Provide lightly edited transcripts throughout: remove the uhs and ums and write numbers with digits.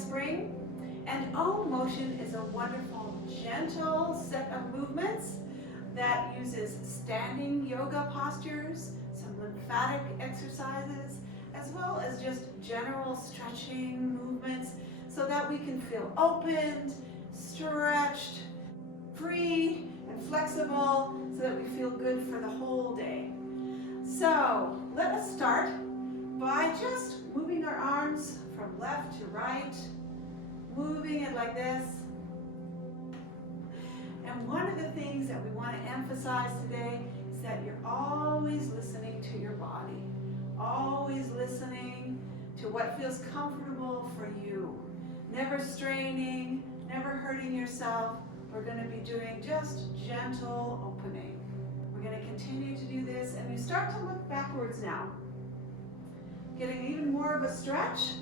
spring. And OmMotion is a wonderful, gentle set of movements that uses standing yoga postures, some lymphatic exercises, as well as just general stretching movements so that we can feel opened, stretched, free, and flexible so that we feel good for the whole day. So let us start by just moving our arms from left to right, moving it like this. And one of the things that we want to emphasize today is that you're always listening to your body, always listening to what feels comfortable for you. Never straining, never hurting yourself. We're going to be doing just gentle opening. We're going to continue to do this, and you start to look backwards now. Getting even more of a stretch.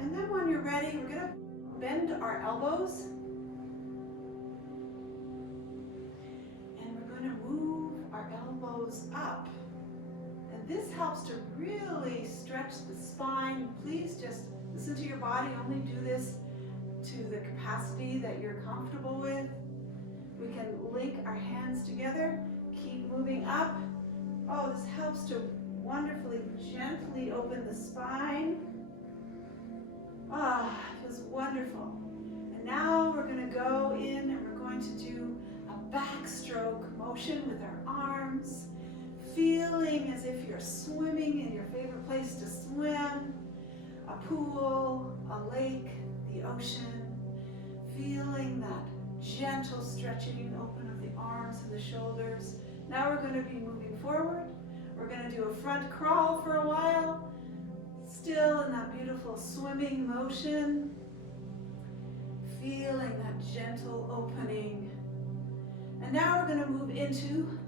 And then when you're ready, we're going to bend our elbows. And we're going to move our elbows up. And this helps to really stretch the spine. Please just listen to your body. Only do this to the capacity that you're comfortable with. We can link our hands together. Keep moving up. Oh, this helps to wonderfully, gently open the spine. Ah, it feels wonderful. And now we're going to go in and we're going to do a backstroke motion with our arms, feeling as if you're swimming in your favorite place to swim, a pool, a lake, the ocean, feeling that gentle stretching open of the arms and the shoulders. Now we're going to be moving forward. We're going to do a front crawl for a while, still in that beautiful swimming motion, feeling that gentle opening. And now we're going to move into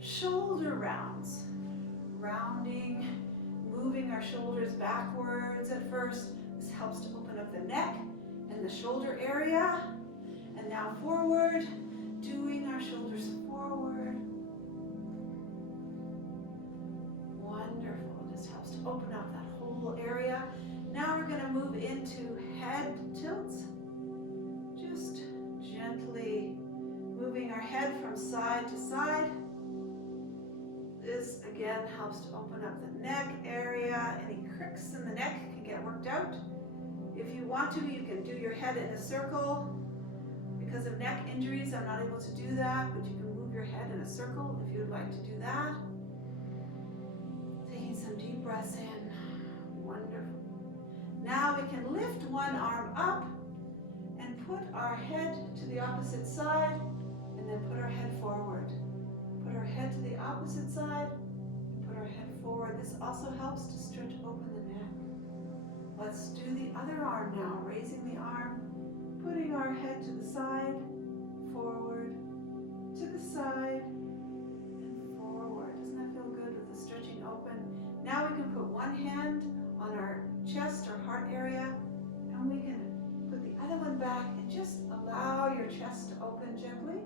shoulder rounds, rounding, moving our shoulders backwards at first. This helps to open up the neck and the shoulder area. And now forward, doing our shoulders forward. Wonderful, just helps to open up that whole area. Now we're going to move into head tilts. Just gently moving our head from side to side. This again helps to open up the neck area. Any cricks in the neck can get worked out. If you want to, you can do your head in a circle. Because of neck injuries, I'm not able to do that, but you can move your head in a circle if you would like to do that. Taking some deep breaths in. Wonderful. Now we can lift one arm up and put our head to the opposite side, and then put our head forward. Put our head to the opposite side, and put our head forward. This also helps to stretch open the neck. Let's do the other arm now, raising the arm, putting our head to the side, forward, to the side, and forward. Doesn't that feel good with the stretching open? Now we can put one hand on our chest or heart area, and we can put the other one back and just allow your chest to open gently.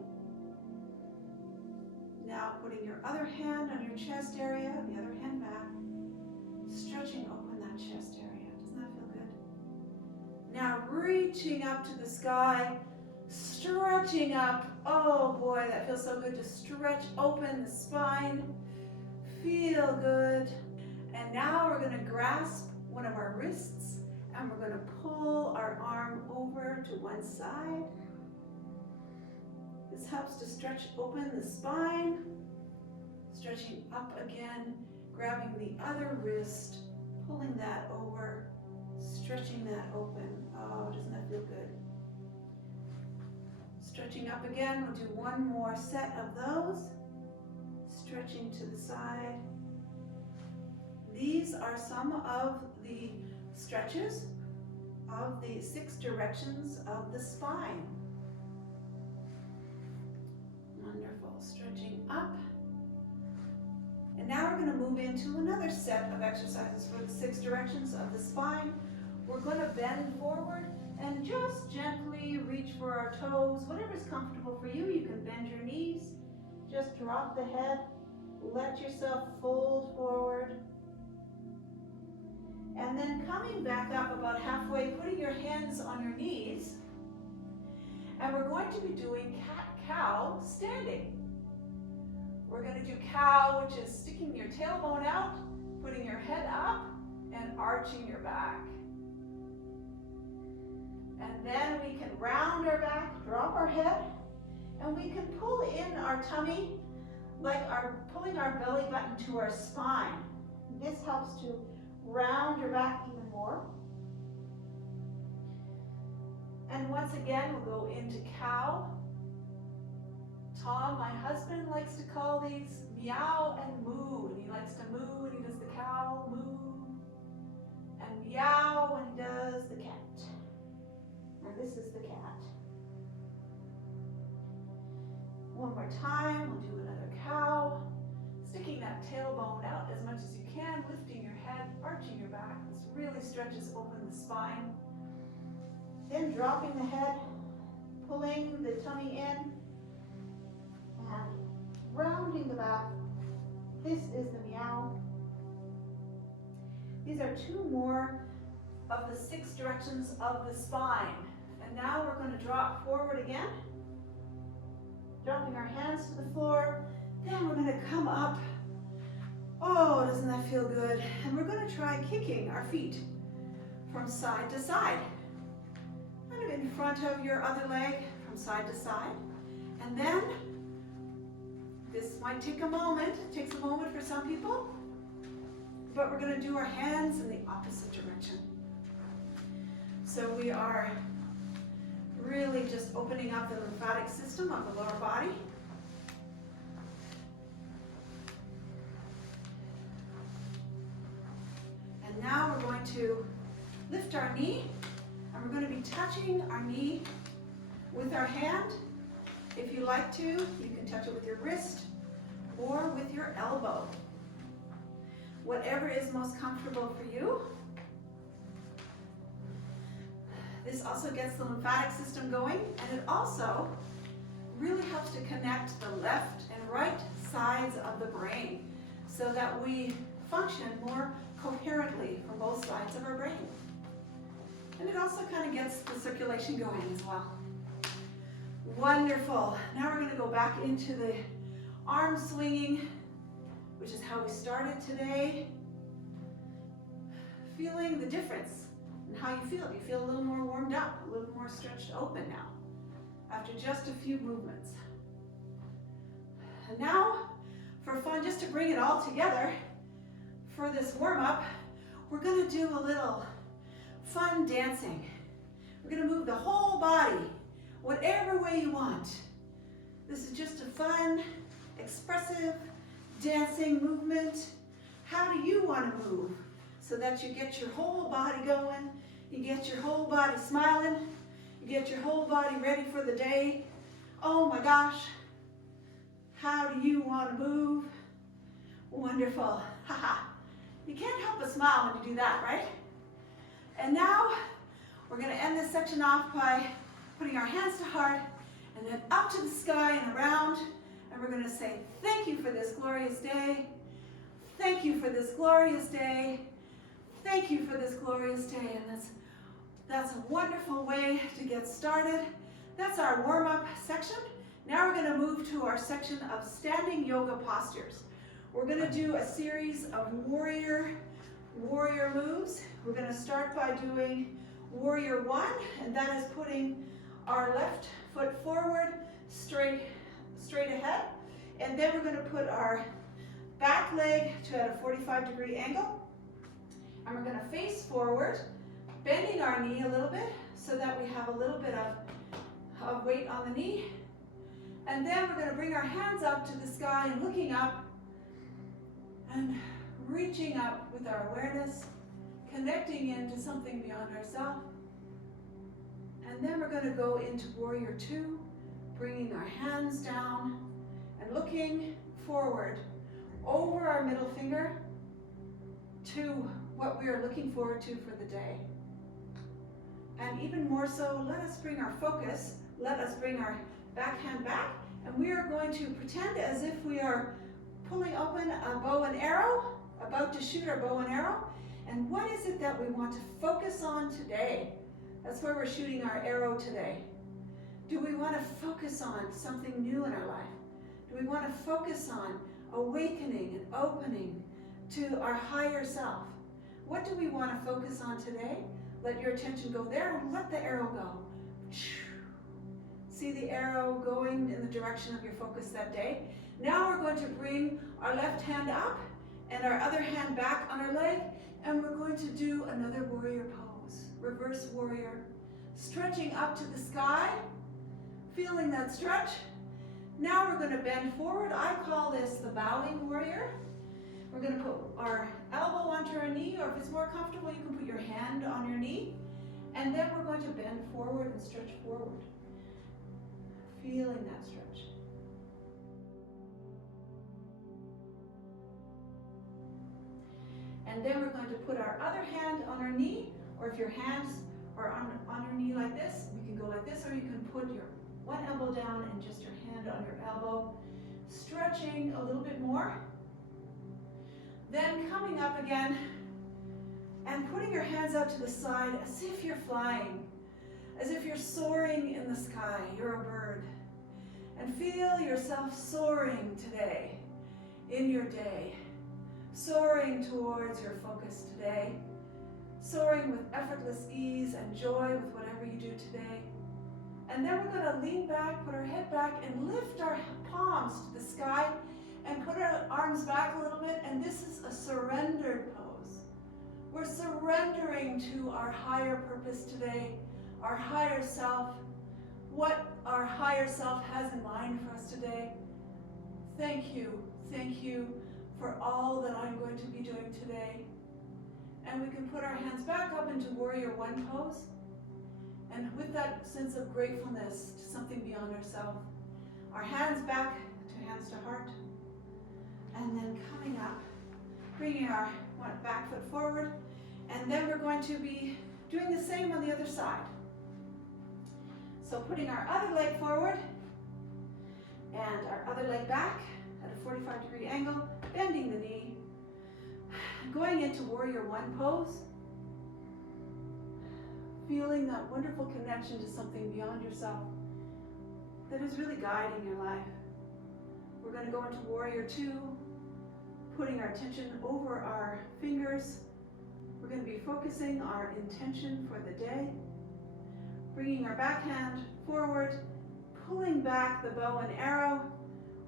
Now putting your other hand on your chest area, the other hand back, stretching open that chest area. Doesn't that feel good? Now reaching up to the sky, stretching up. Oh boy, that feels so good to stretch open the spine. Feel good. And now we're going to grasp one of our wrists and we're going to pull our arm over to one side. This helps to stretch open the spine. Stretching up again, grabbing the other wrist, pulling that over, stretching that open. Oh, doesn't that feel good? Stretching up again, we'll do one more set of those. Stretching to the side. These are some of the stretches of the 6 directions of the spine. Wonderful, stretching up. And now we're going to move into another set of exercises for the 6 directions of the spine. We're going to bend forward and just gently reach for our toes. Whatever's comfortable for you, you can bend your knees. Just drop the head. Let yourself fold forward. And then coming back up about halfway, putting your hands on your knees. And we're going to be doing cat-cow standing. We're going to do cow, which is sticking your tailbone out, putting your head up, and arching your back. And then we can round our back, drop our head, and we can pull in our tummy like pulling our belly button to our spine. This helps to round your back even more. And once again, we'll go into cow. Tom, my husband, likes to call these meow and moo. And he likes to moo when he does the cow, moo. And meow when he does the cat. And this is the cat. One more time, we'll do another cow. Sticking that tailbone out as much as you can, lifting your head, arching your back. This really stretches open the spine. Then dropping the head, pulling the tummy in, and rounding the back. This is the meow. These are 2 more of the 6 directions of the spine. And now we're going to drop forward again, dropping our hands to the floor. Then we're going to come up. Oh, doesn't that feel good? And we're going to try kicking our feet from side to side. Kind of in front of your other leg, from side to side. And then, this might take a moment. It takes a moment for some people. But we're going to do our hands in the opposite direction. So we are really just opening up the lymphatic system of the lower body. And now we're going to lift our knee, and we're going to be touching our knee with our hand. If you like to, you can touch it with your wrist or with your elbow. Whatever is most comfortable for you. This also gets the lymphatic system going, and it also really helps to connect the left and right sides of the brain so that we function more coherently from both sides of our brain. And it also kind of gets the circulation going as well. Wonderful. Now we're going to go back into the arm swinging, which is how we started today. Feeling the difference in how you feel. You feel a little more warmed up, a little more stretched open now, after just a few movements. And now, for fun, just to bring it all together, for this warm-up, we're going to do a little fun dancing. We're going to move the whole body, whatever way you want. This is just a fun, expressive, dancing movement. How do you want to move so that you get your whole body going, you get your whole body smiling, you get your whole body ready for the day? Oh my gosh, how do you want to move? Wonderful. Haha. You can't help but smile when you do that, right? And now we're going to end this section off by putting our hands to heart and then up to the sky and around. And we're going to say, thank you for this glorious day. Thank you for this glorious day. Thank you for this glorious day. And that's a wonderful way to get started. That's our warm-up section. Now we're going to move to our section of standing yoga postures. We're going to do a series of warrior moves. We're going to start by doing warrior 1, and that is putting our left foot forward, straight ahead. And then we're going to put our back leg to at a 45-degree angle. And we're going to face forward, bending our knee a little bit so that we have a little bit of weight on the knee. And then we're going to bring our hands up to the sky and looking up and reaching up with our awareness, connecting into something beyond ourselves. And then we're going to go into warrior 2, bringing our hands down and looking forward over our middle finger to what we are looking forward to for the day. And even more so, let us bring our focus, let us bring our back hand back, and we are going to pretend as if we are pulling open a bow and arrow, about to shoot our bow and arrow, And what is it that we want to focus on today? That's where we're shooting our arrow today. Do we want to focus on something new in our life? Do we want to focus on awakening and opening to our higher self? What do we want to focus on today? Let your attention go there and let the arrow go. See the arrow going in the direction of your focus that day. Now we're going to bring our left hand up and our other hand back on our leg, and we're going to do another warrior pose, reverse warrior. Stretching up to the sky, feeling that stretch. Now we're going to bend forward. I call this the bowing warrior. We're going to put our elbow onto our knee, or if it's more comfortable, you can put your hand on your knee. And then we're going to bend forward and stretch forward. Feeling that stretch. And then we're going to put our other hand on our knee, or if your hands are on your knee like this, you can go like this, or you can put your one elbow down and just your hand on your elbow, stretching a little bit more. Then coming up again and putting your hands out to the side as if you're flying, as if you're soaring in the sky. You're a bird. And feel yourself soaring today, in your day, soaring towards your focus today, soaring with effortless ease and joy with whatever you do today. And then we're going to lean back, put our head back, and lift our palms to the sky and put our arms back a little bit. And this is a surrendered pose. We're surrendering to our higher purpose today, our higher self, what our higher self has in mind for us today. Thank you for all that I'm going to be doing today. And we can put our hands back up into warrior one pose. And with that sense of gratefulness to something beyond ourselves, our hands back to hands to heart. And then coming up, bringing our back foot forward. And then we're going to be doing the same on the other side. So putting our other leg forward and our other leg back at a 45-degree angle, bending the knee, going into warrior one pose, feeling that wonderful connection to something beyond yourself that is really guiding your life. We're going to go into warrior two, putting our attention over our fingers. We're going to be focusing our intention for the day, bringing our back hand forward, pulling back the bow and arrow.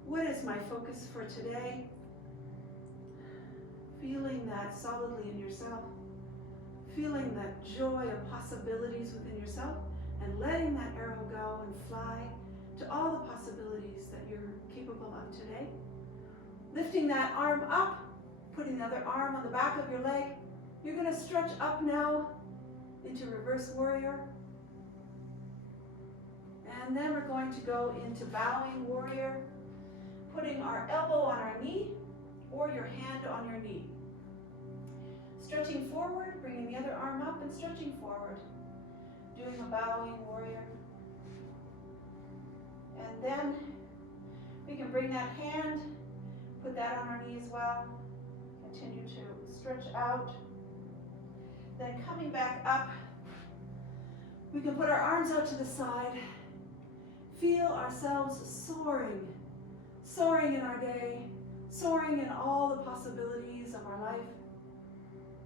What is my focus for today? Feeling that solidly in yourself, feeling that joy of possibilities within yourself, and letting that arrow go and fly to all the possibilities that you're capable of today. Lifting that arm up, putting the other arm on the back of your leg. You're going to stretch up now into reverse warrior. And then we're going to go into bowing warrior, putting our elbow on our knee or your hand on your knee. Stretching forward, bringing the other arm up and stretching forward. Doing a bowing warrior. And then we can bring that hand, put that on our knee as well. Continue to stretch out. Then coming back up, we can put our arms out to the side. Feel ourselves soaring, soaring in our day, soaring in all the possibilities of our life,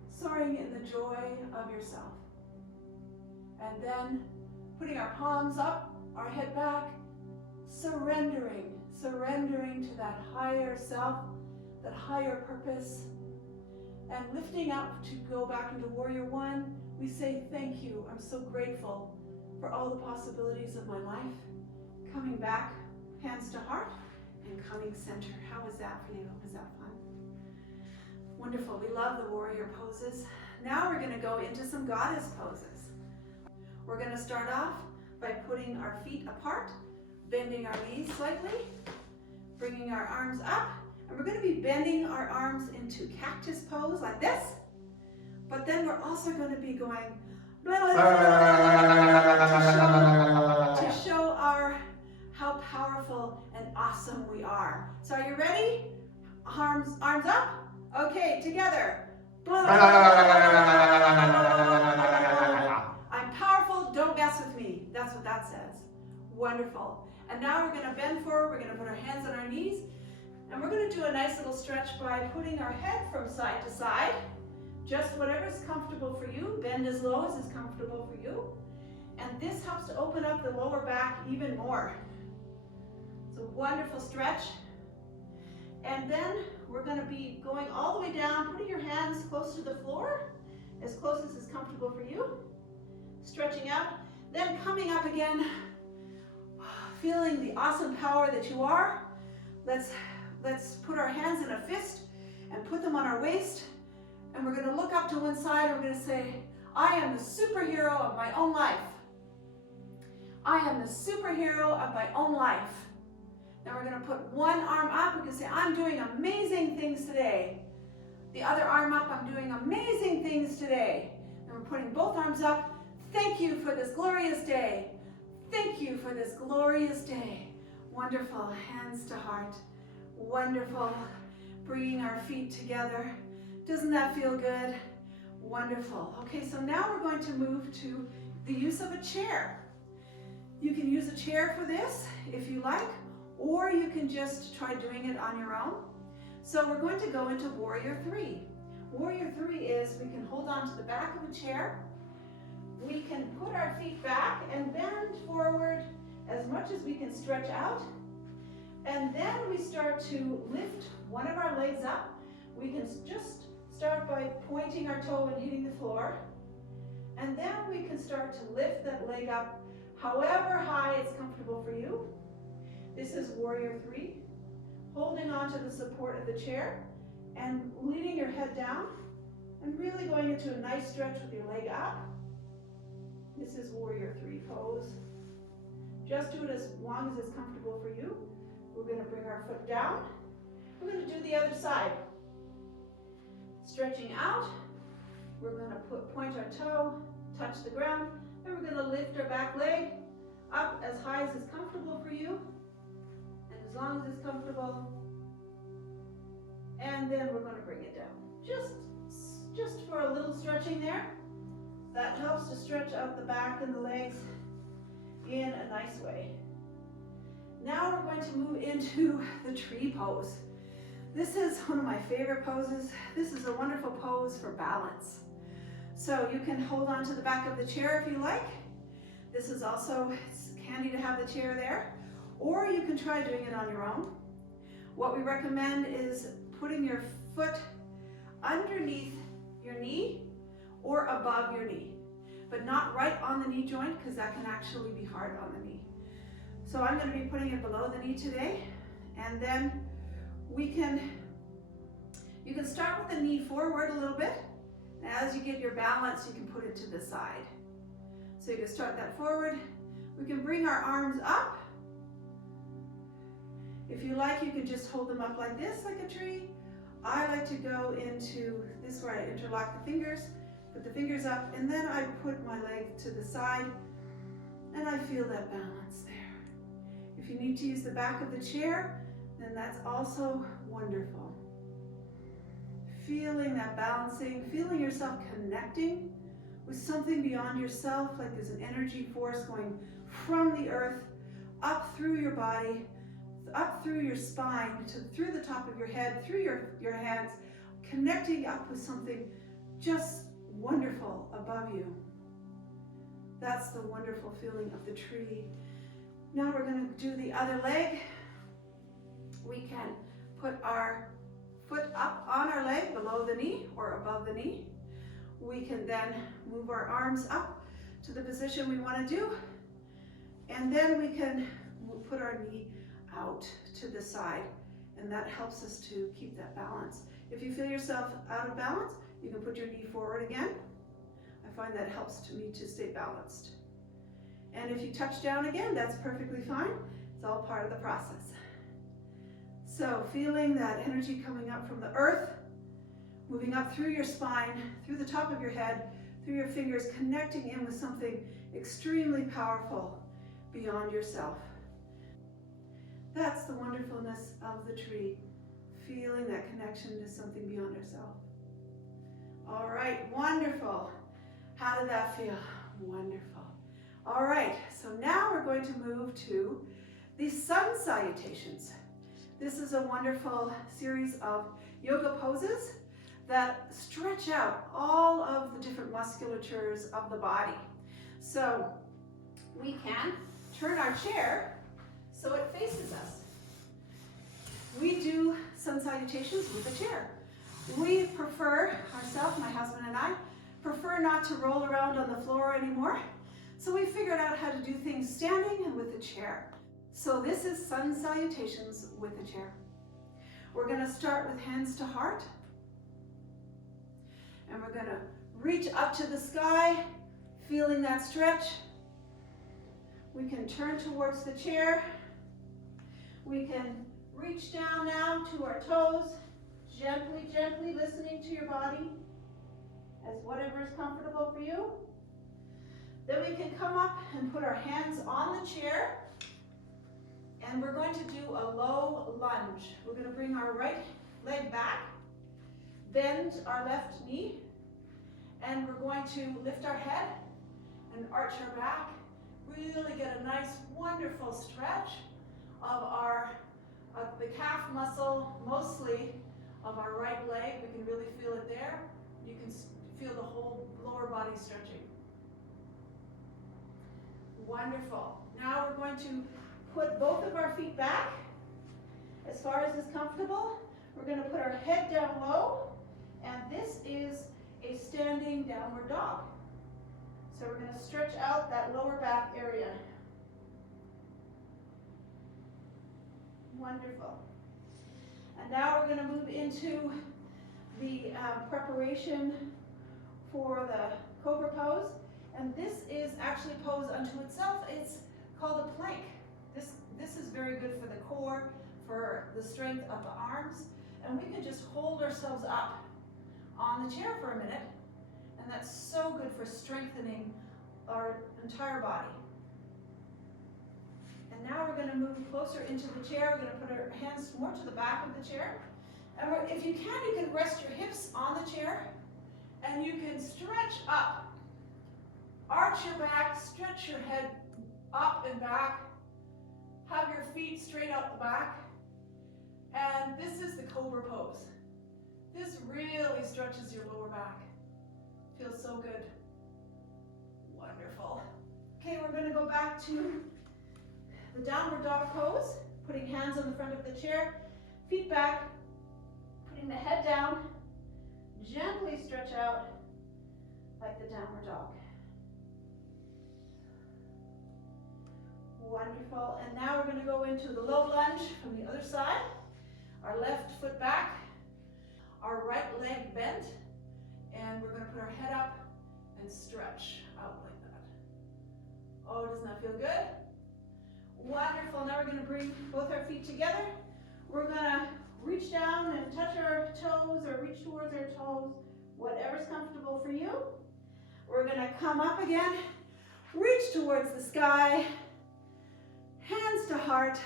soaring in the joy of yourself. And then putting our palms up, our head back, surrendering to that higher self, that higher purpose, and lifting up to go back into warrior one. We say thank you. I'm so grateful for all the possibilities of my life. Coming back, hands to heart, and coming center. How was that for you? Was that fun? Wonderful. We love the warrior poses. Now we're going to go into some goddess poses. We're going to start off by putting our feet apart, bending our knees slightly, bringing our arms up, and we're going to be bending our arms into cactus pose like this. But then we're also going to be going blah, blah, blah, to show how powerful and awesome we are. So are you ready? Arms up. Okay, together. Blah, blah, blah, blah, blah, That's what that says. Wonderful. And now we're going to bend forward. We're going to put our hands on our knees. And we're going to do a nice little stretch by putting our head from side to side. Just whatever's comfortable for you. Bend as low as is comfortable for you. And this helps to open up the lower back even more. It's a wonderful stretch. And then we're going to be going all the way down, putting your hands close to the floor, as close as is comfortable for you. Stretching out, then coming up again, feeling the awesome power that you are. Let's put our hands in a fist and put them on our waist. And we're going to look up to one side and we're going to say, I am the superhero of my own life. I am the superhero of my own life. Then we're going to put one arm up. We're going to say, I'm doing amazing things today. The other arm up, I'm doing amazing things today. And we're putting both arms up. Thank you for this glorious day. Thank you for this glorious day. Wonderful. Hands to heart. Wonderful. Bringing our feet together. Doesn't that feel good? Wonderful. Okay, so now we're going to move to the use of a chair. You can use a chair for this if you like, or you can just try doing it on your own. So we're going to go into Warrior 3. Warrior 3 is we can hold on to the back of a chair. We can put our feet back and bend forward as much as we can stretch out. And then we start to lift one of our legs up. We can just start by pointing our toe and hitting the floor. And then we can start to lift that leg up however high it's comfortable for you. This is Warrior 3. Holding on to the support of the chair and leaning your head down and really going into a nice stretch with your leg up. This is Warrior 3 pose. Just do it as long as it's comfortable for you. We're going to bring our foot down. We're going to do the other side. Stretching out. We're going to point our toe, touch the ground, and we're going to lift our back leg up as high as is comfortable for you. And as long as it's comfortable. And then we're going to bring it down. Just for a little stretching there. That helps to stretch out the back and the legs in a nice way. Now we're going to move into the tree pose. This is one of my favorite poses. This is a wonderful pose for balance. So you can hold on to the back of the chair if you like. This is also, it's handy to have the chair there. Or you can try doing it on your own. What we recommend is putting your foot underneath your knee or above your knee, but not right on the knee joint because that can actually be hard on the knee. So I'm going to be putting it below the knee today, and then you can start with the knee forward a little bit. As you get your balance, you can put it to the side. So you can start that forward. We can bring our arms up. If you like, you can just hold them up like this, like a tree. I like to go into this where I interlock the fingers, put the fingers up, and then I put my leg to the side, and I feel that balance there. If you need to use the back of the chair, then that's also wonderful. Feeling that balancing, feeling yourself connecting with something beyond yourself, like there's an energy force going from the earth up through your body, up through your spine, through the top of your head, through your hands, connecting up with something just wonderful above you. That's the wonderful feeling of the tree. Now we're going to do the other leg. We can put our foot up on our leg below the knee or above the knee. We can then move our arms up to the position we want to do, and then we can put our knee out to the side, and that helps us to keep that balance. If you feel yourself out of balance, you can put your knee forward again. I find that helps me to stay balanced. And if you touch down again, that's perfectly fine. It's all part of the process. So feeling that energy coming up from the earth, moving up through your spine, through the top of your head, through your fingers, connecting in with something extremely powerful beyond yourself. That's the wonderfulness of the tree, feeling that connection to something beyond yourself. All right, wonderful. How did that feel? Wonderful. All right, so now we're going to move to the sun salutations. This is a wonderful series of yoga poses that stretch out all of the different musculatures of the body. So we can turn our chair so it faces us. We do sun salutations with a chair. We prefer, ourselves, my husband and I, prefer not to roll around on the floor anymore. So we figured out how to do things standing and with a chair. So this is sun salutations with a chair. We're going to start with hands to heart. And we're going to reach up to the sky, feeling that stretch. We can turn towards the chair. We can reach down now to our toes, gently, gently listening to your body as whatever is comfortable for you. Then we can come up and put our hands on the chair, and we're going to do a low lunge. We're going to bring our right leg back, bend our left knee, and we're going to lift our head and arch our back. Really get a nice, wonderful stretch of the calf muscle, mostly of our right leg. We can really feel it there. You can feel the whole lower body stretching. Wonderful. Now we're going to put both of our feet back as far as is comfortable. We're going to put our head down low, and this is a standing downward dog. So we're going to stretch out that lower back area. Wonderful. And now we're going to move into the preparation for the cobra pose. And this is actually a pose unto itself. It's called a plank. This is very good for the core, for the strength of the arms. And we can just hold ourselves up on the chair for a minute. And that's so good for strengthening our entire body. And now we're going to move closer into the chair. We're going to put our hands more to the back of the chair. And if you can rest your hips on the chair, and you can stretch up. Arch your back, stretch your head up and back. Have your feet straight out the back. And this is the cobra pose. This really stretches your lower back. Feels so good. Wonderful. Okay, we're going to go back to the downward dog pose, putting hands on the front of the chair, feet back, putting the head down, gently stretch out like the downward dog. Wonderful. And now we're going to go into the low lunge from the other side. Our left foot back, our right leg bent, and we're going to put our head up and stretch out like that. Oh, doesn't that feel good? Wonderful. Now we're going to bring both our feet together. We're going to reach down and touch our toes or reach towards our toes, whatever's comfortable for you. We're going to come up again, reach towards the sky, hands to heart,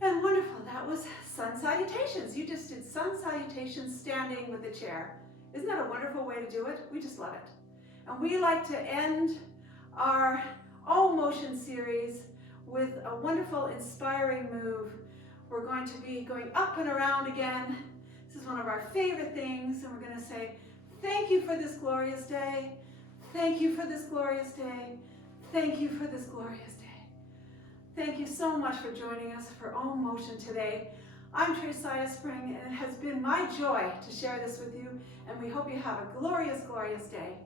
and wonderful. That was sun salutations. You just did sun salutations standing with a chair. Isn't that a wonderful way to do it? We just love it. And we like to end our OmMotion series with a wonderful, inspiring move. We're going to be going up and around again. This is one of our favorite things, and we're going to say, thank you for this glorious day. Thank you for this glorious day. Thank you for this glorious day. Thank you so much for joining us for OmMotion today. I'm Tracya Spring, and it has been my joy to share this with you, and we hope you have a glorious, glorious day.